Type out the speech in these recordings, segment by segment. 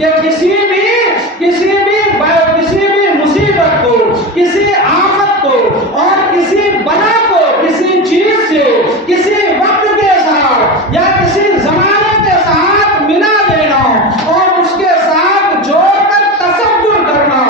کہ کسی بھی مصیبت کو، کسی آفت کو اور کسی بلا کو کسی چیز سے، کسی وقت کے ساتھ یا کسی زمانے کے ساتھ ملا دینا اور اس کے ساتھ جوڑ کر تصور کرنا،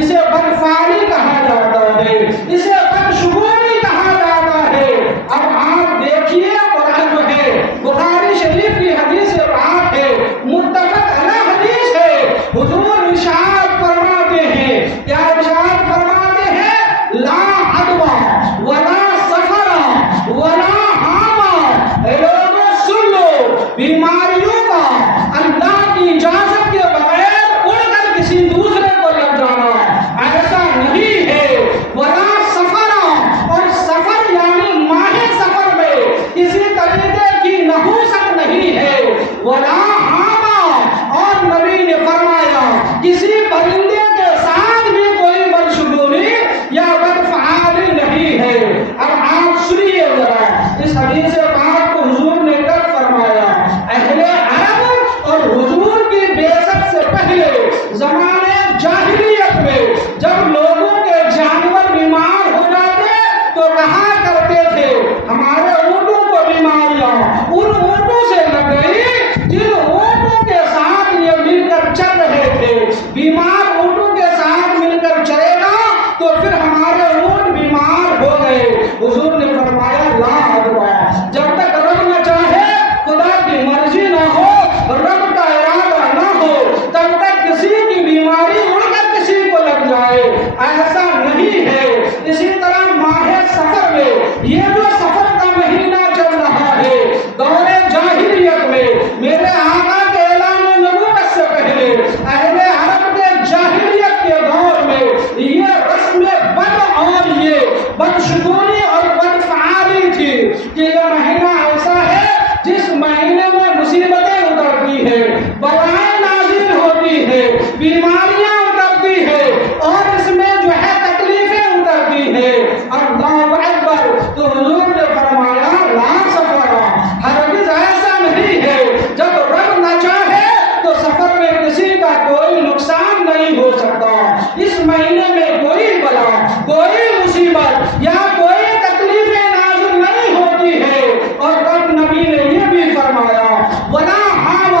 اسے بدفعلی کہا جاتا ہے، اسے بدشگونی کہا جاتا ہے۔ اب آپ دیکھیے قرآن جو ہے بخاری شریف کی حدیث پاک ہے، متفق علیہ حدیث ہے، حضور ارشاد فرماتے ہیں، کیا ارشاد فرماتے ہیں؟ لا عدوى ولا سفر ولا حام۔ اے لوگوں سن لو، بیماریوں کا اللہ کی اجازت کے بغیر اڑ کر کسی دوسرے کو لگ جانا ایسا نہیں ہے۔ ولا سفر، اور سفر یعنی ماہ سفر میں کسی طریقے کی نحوست نہیں ہے۔ ولا حام، اور نبی نے فرمایا کسی پرندے کے ساتھ بھی کوئی بدشگونی یا بدفعالی نہیں ہے۔ اب آپ سنیے ذرا اس حدیث پاک کو حضور نے کب فرمایا؟ اہل عرب اور حضور کی بعثت سے پہلے زمانے جاہلیت میں جب لوگوں کے جانور بیمار ہو جاتے تو کہا کرتے تھے ہمارے اونٹوں کو بیماریاں ان اونٹوں سے لگ گئی جن اونٹوں کے ساتھ یہ مل کر چل رہے تھے۔ بیمار اونٹوں کے ساتھ مل کر چلے گا تو پھر ہمارے اونٹ بیمار ہو گئے۔ حضور نے فرمایا لا عدوى، جب تک رب نہ چاہے، خدا کی مرضی نہ ہو، رب کا ارادہ نہ ہو، تب تک کسی کی بیماری اڑ کر کسی کو لگ جائے ایسا نہیں ہے۔ اسی طرح ماہ سفر میں، یہ جو سفر کا مہینہ چل رہا ہے، دور جاہلیت میں میرے آقا کے اعلان نبوت سے پہلے اہل عرب کے جاہلیت کے دور میں یہ رسم بد اور یہ بدشگونی اور بدفعالی تھی کہ یہ مہینہ ایسا ہے جس مہینے میں مصیبتیں اترتی ہے، بلائیں نازل ہوتی ہے، بیماریاں اترتی ہے اور اس میں جو ہے تکلیفیں اترتی ہے۔ اللہ اکبر۔ تو حضور نے فرمایا لا سفر، ہرگز ایسا نہیں ہے، جب رب نہ چاہے تو سفر میں کسی کا کوئی نقصان نہیں ہو سکتا۔ اس مہینے میں کوئی بلا، کوئی مصیبت یا کوئی تکلیفیں نازل نہیں ہوتی ہے۔ اور رب نبی نے یہ بھی فرمایا ولا حام،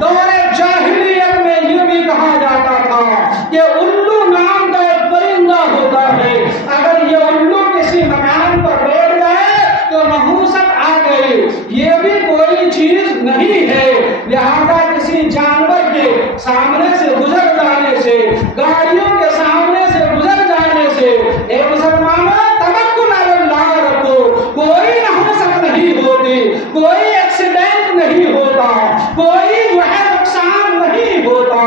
دور جاہلیت میں یہ بھی کہا جاتا تھا کہ الو نام کا ایک پرندہ ہوتا ہے، اگر یہ الو کسی مکان پر بیٹھ گئے تو نحوست آ گئی، یہ بھی کوئی چیز نہیں ہے۔ لہذا کسی جانور کے سامنے سے گزر جانے سے، گاڑیوں کے سامنے سے گزر جانے سے، اے مسلمانوں توکل علی اللہ رکھو، کوئی نحوست نہیں ہوتی، کوئی ایکسیڈنٹ نہیں ہوتا، کوئی جو ہے نقصان نہیں ہوتا۔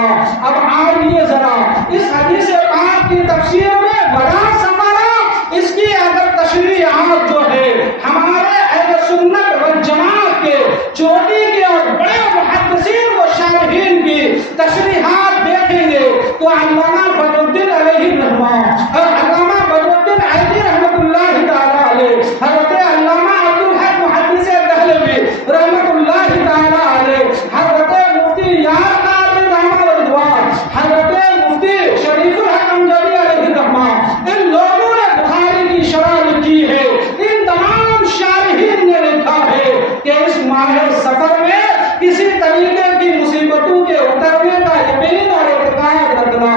اب آئیے ذرا اس حدیث پاک کی تفسیر میں بڑا سفر، اس کی اگر تشریحات جو ہے ہمارے اہل سنت والجماعت کے چوٹی کے اور بڑے محدثین و شارحین کی تشریحات دیکھیں گے تو علامہ بدر الدین علیہ الرحمہ اور علامہ بدر الدین عیدی رحمۃ اللہ تعالی علیہ، حضرت علامہ عبدالحق محدث دہلوی رحمۃ اللہ تعالی علیہ، حضرت مفتی یار قاضی رحمۃ رضوان، حضرت مفتی شریف الحق امجدی علیہ الرحمہ، ان لوگوں نے بخاری کی شرح لکھی ہے۔ ان تمام شارحین نے لکھا ہے کہ اس ماہ سفر میں کسی طریقے کی مصیبتوں کے اترنے کا یقین اور اعتقاد رکھنا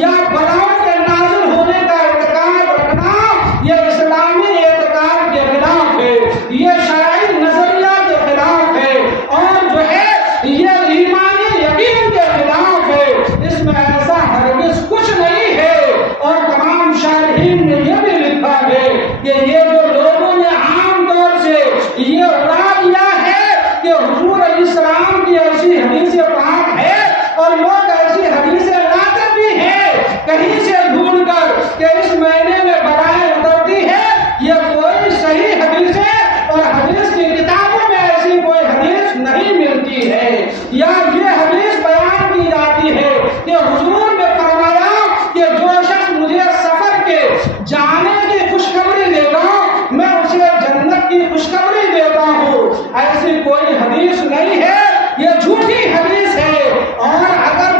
یا بلاؤں کے نازل ہونے کا اعتقاد رکھنا یہ اسلامی اعتقاد کے خلاف ہے، یہ شرعی نظریہ کے خلاف ہے اور جو ہے یہ ایمانی یقین کے خلاف ہے۔ اس میں ایسا ہرگز کچھ نہیں ہے۔ اور تمام شارحین نے یہ بھی لکھا ہے کہ یہ جو لوگوں نے عام طور سے یہ اڑا دیا ہے کہ حضور علیہ السلام کی ایسی حدیث پاک ہے اور لوگ ایسی حدیثیں لاتے بھی ہیں کہیں سے ڈھونڈ کر کہ اس مہینے میں بلائیں اترتی ہے، یہ کوئی صحیح حدیث ہے اور حدیث کی کتابوں میں ایسی کوئی حدیث نہیں ملتی ہے۔ یا یہ حدیث بیان کی جاتی ہے کہ حضور نے فرمایا کہ جو شخص مجھے سفر کے جانے کی خوشخبری دے گا میں اسے جنت کی خوشخبری دیتا ہوں، ایسی کوئی حدیث نہیں ہے، یہ جھوٹی حدیث ہے۔ اور اگر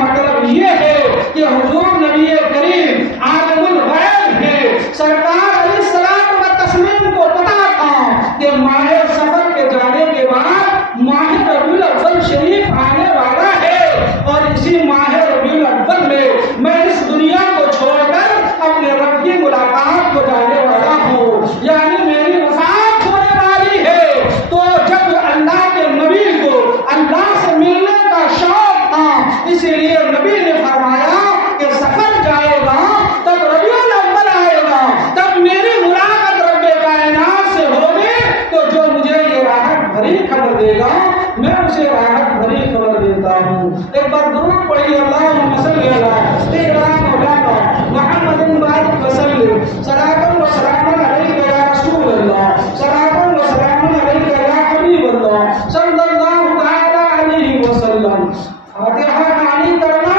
مطلب یہ ہے کہ حضور نبی کریم عالم الغیب ہے، سرکار علیہ الصلوۃ والتسلیم کو پتا تھا کہ ماہ سفر کے جانے کے بعد ماہ ربیع الاول شریف آنے والا ہے، اور اسی ماہ ربیع الاول میں اس دنیا کو چھوڑ کر اپنے رب کی ملاقات کو جانے والا ہوں، یعنی میری وفات ہونے والی ہے۔ تو جب اللہ کے نبی کو اللہ سے ملنے کا شوق تھا، اسی لیے نبی نے فرمایا کہ سفر جائے گا تب ربیع الاول آئے گا، تب میری ملاقات رب کائنات سے ہوگی، تو جو مجھے یہ راحت بھری خبر دے گا میں اسے راحت بھری خبر دیتا ہوں۔ ایک بار درود پڑھیے، اللہم صلی علی سیدنا مولانا محمد بارک وسلم، صلاۃ و سلام علیک یا رسول اللہ، صلاۃ و سلام علیک یا حبیب اللہ صلی اللہ تعالی علیہ وسلم۔ فاتحہ معنی کرنا،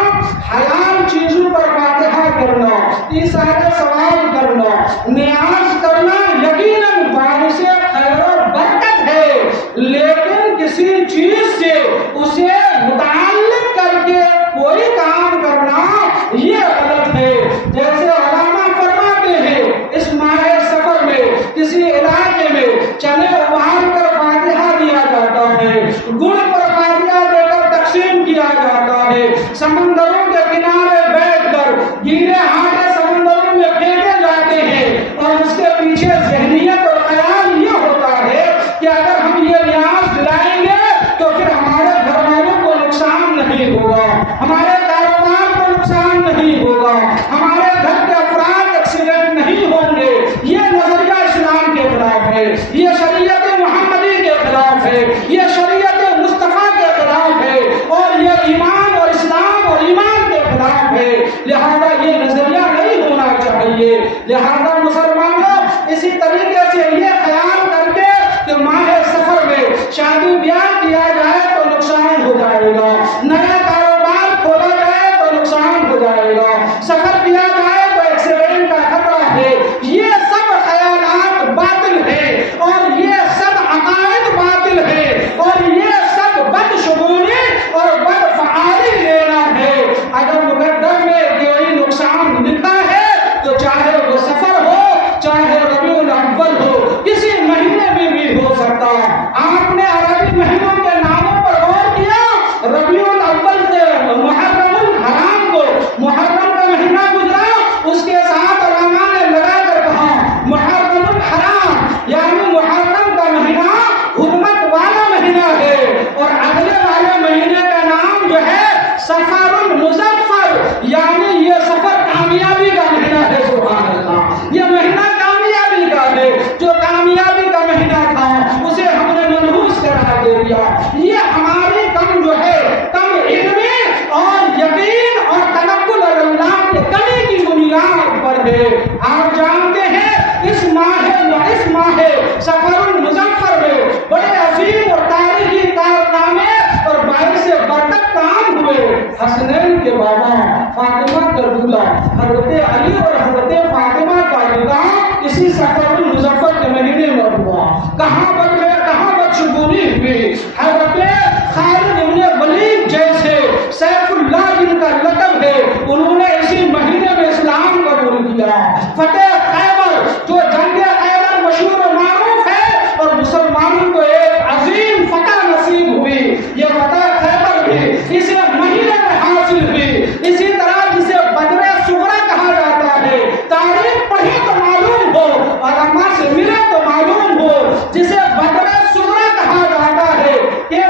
حلال چیزوں پر فاتحہ کرنا، ایثار ثواب کرنا، نیاز کرنا یقیناً باعث خیر و برکت ہے، لیکن کسی چیز سے اسے متعلق کر کے کوئی کام کرنا یہ غلط ہے۔ جیسے علماء فرماتے ہیں اس ماہ سفر میں کسی علاقے میں چنے ابال کر فاتحہ دیا جاتا ہے، گڑ پر فاتحہ دے کر تقسیم کیا جاتا ہے، سمندروں کے کنارے بیٹھ کر گیلے ہاتھے سمندروں میں پھینکے جاتے ہیں، اور اس کے پیچھے ذہنیت اور خیال یہ ہوتا ہے کہ اگر ہم یہ نیاز دلائیں گے تو پھر ہمارے گھر والوں کو نقصان نہیں ہوگا، ہمارے کاروبار کو نقصان نہیں ہوگا، ہمارے گھر کے افراد ایکسیڈنٹ نہیں ہوں گے۔ یہ نظریہ اسلام کے خلاف ہے، یہ شریعت محمدی کے خلاف ہے، یہ شریعت مصطفیٰ کے خلاف ہے، اور یہ ایمان اور اسلام اور ایمان کے خلاف ہے، لہذا یہ نظریہ نہیں ہونا چاہیے۔ لہذا مسلمانوں اسی طریقے سے یہ خیال کر کے کہ ماہ سفر میں شادی بیاہ کیا جائے تو نقصان ہو جائے گا، نیا کاروبار کھولا جائے تو نقصان ہو جائے گا، سفر کیا جائے تو ایکسیڈنٹ کا خطرہ ہے، یہ سب خیالات باطل ہیں، اور یہ سب عقائد باطل ہیں، اور یہ سب بدشگونی اور بدفعالی لینا ہے۔ اگر مقدر میں کوئی نقصان لکھا ہے تو چاہے وہ سفر ہو چاہے ربیع الاول ہو، کسی مہینے میں بھی ہو سکتا۔ آپ نے عربی مہینوں کے ناموں پر غور کیا؟ ربیع الاول سے محرم الحرام کو، محرم کا مہینہ گزرا، اس کے ساتھ علماء نے لگا کر کہا محرم الحرام، یعنی محرم کا مہینہ حرمت والا مہینہ ہے، اور اگلے والے مہینے کا نام جو ہے سفر المظفر، یعنی یہ سفر کامیابی کا مہینہ ہے۔ سبحان اللہ، یہ مہینہ کامیابی کا ہے، جو کامیابی کا مہینہ تھا اسے ہم نے منحوس قرار دے دیا۔ یہ ہماری کم جو ہے کم علمی اور یقین اور توکل اللہ کے کمی کی بنیاد پر ہے۔ آپ جانتے ہیں اس ماہ سفر المظفر میں بڑے عظیم اور تاریخی کارنامے اور باعث برکت کام ہوئے۔ حسنین کے بابا فاطمہ کربلا حضرت علی اور حضرت فاطمہ کا نکاح اسی سفر المظفر کے مہینے میں ہوا۔ کہاں بدشگونی ہوئی؟ حضرت خالد بن ولید جیسے سیف اللہ جن کا لقب ہے، انہوں نے اسی مہینے میں اسلام قبول کیا۔ فتح خیبر جو جنگ خیبر مشہور و معروف ہے، اور مسلمانوں کو ایک عظیم فتح نصیب ہوئی، یہ فتح خیبر بھی اسے مہینے میں حاصل ہوئی۔ اسی طرح جسے بدر صغرا کہا جاتا ہے، تاریخ پڑھی تو معلوم ہو، علماء سے ملے تو معلوم ہو، جسے بدر صغرا کہا جاتا ہے کہ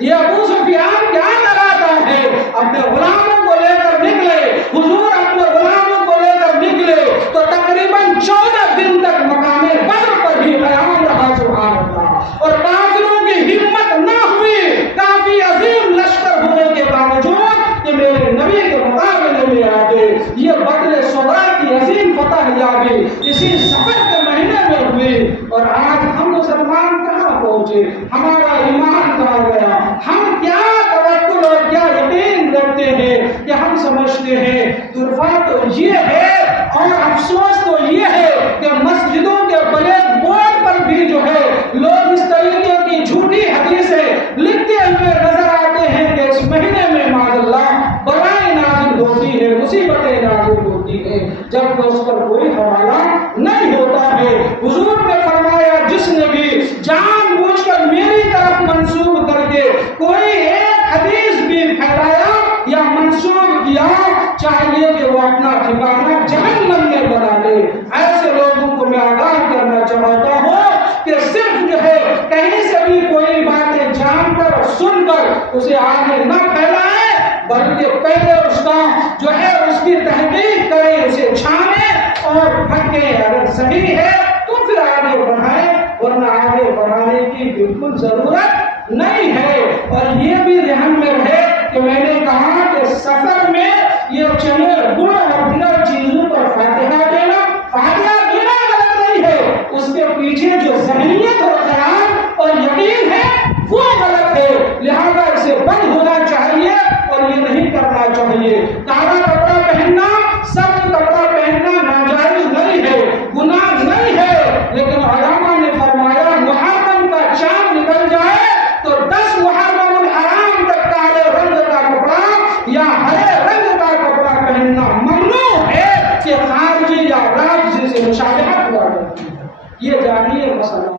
یہ ابو سفیان کیا لگاتا ہے؟ اپنے غلاموں کو لے کر نکلے، حضور اپنے غلاموں کو لے کر نکلے تو تقریباً 14 دن تک مقام بدر پر ہی قیام رہا، سبحان اللہ، اور کافروں کی ہمت نہ ہوئی، کافی عظیم لشکر ہونے کے باوجود کہ میرے نبی کے مقابلے میں آگے یہ بدر صغرا کی عظیم فتح یابی اسی سفر کے مہینے میں ہوئی۔ اور آج ہم مسلمان کہاں پہنچے؟ ہمارا ایمان کہاں گیا؟ ہم کیا توکل اور کیا یقین رکھتے ہیں کہ ہم سمجھتے ہیں طرفہ تو یہ ہے اور افسوس تو یہ ہے کہ مسجدوں کے بلیک بورڈ پر بھی جو ہے لوگ اس طریقے کی جھوٹی حدیثیں لکھتے ہوئے نظر آتے ہیں کہ اس مہینے میں معاذ اللہ بلائیں نازل ہوتی ہے، مصیبتیں نازل ہوتی ہیں، جبکہ اس پر کوئی حوالہ نہیں ہوتا ہے۔ حضور نے فرمایا جس نے بھی جان بوجھ کر میری طرف منسوب کر کے کوئی ایک حدیث بھی پھیلایا یا منسوب کیا، چاہیے کہ وہ اپنا ٹھکانہ جہنم میں بنا لے۔ ایسے لوگوں کو میں آگاہ کرنا چاہتا ہوں کہ صرف جو ہے کہیں سے بھی کوئی باتیں جان کر اور سن کر اسے آگے نہ پھیلائے، بلکہ پہلے اس کا جو ہے اس کی تحقیق کریں، اسے چھانیں اور پھٹکیں، اگر صحیح ہے تو پھر آگے بڑھائیں، ورنہ آگے بڑھانے کی بالکل ضرورت نہیں ہے۔ اور یہ بھی ذہن میں رہے کہ میں نے کہا کہ سفر میں یہ چنے گڑ اور دیگر چیزوں پر فاتحہ دینا، فاتحہ دینا غلط نہیں ہے، اس کے پیچھے جو ذہنیت اور خیال اور یقین ہے وہ غلط ہے، لہذا اسے بند ہونا چاہیے اور یہ نہیں کرنا چاہیے۔ کالا کپڑا پہننا، سخت کپڑا پہننا ناجائز نہیں ہے، گناہ نہیں ہے، لیکن علماء نے فرمایا محرم کا چاند نکل جائے تو 10 محرم الحرام تک کالے رنگ کا کپڑا یا ہرے رنگ کا کپڑا پہننا ممنوع ہے کہ خارجی یا راجی سے مشابہت ہوا کرتی ہے۔ یہ جانیے مسئلہ۔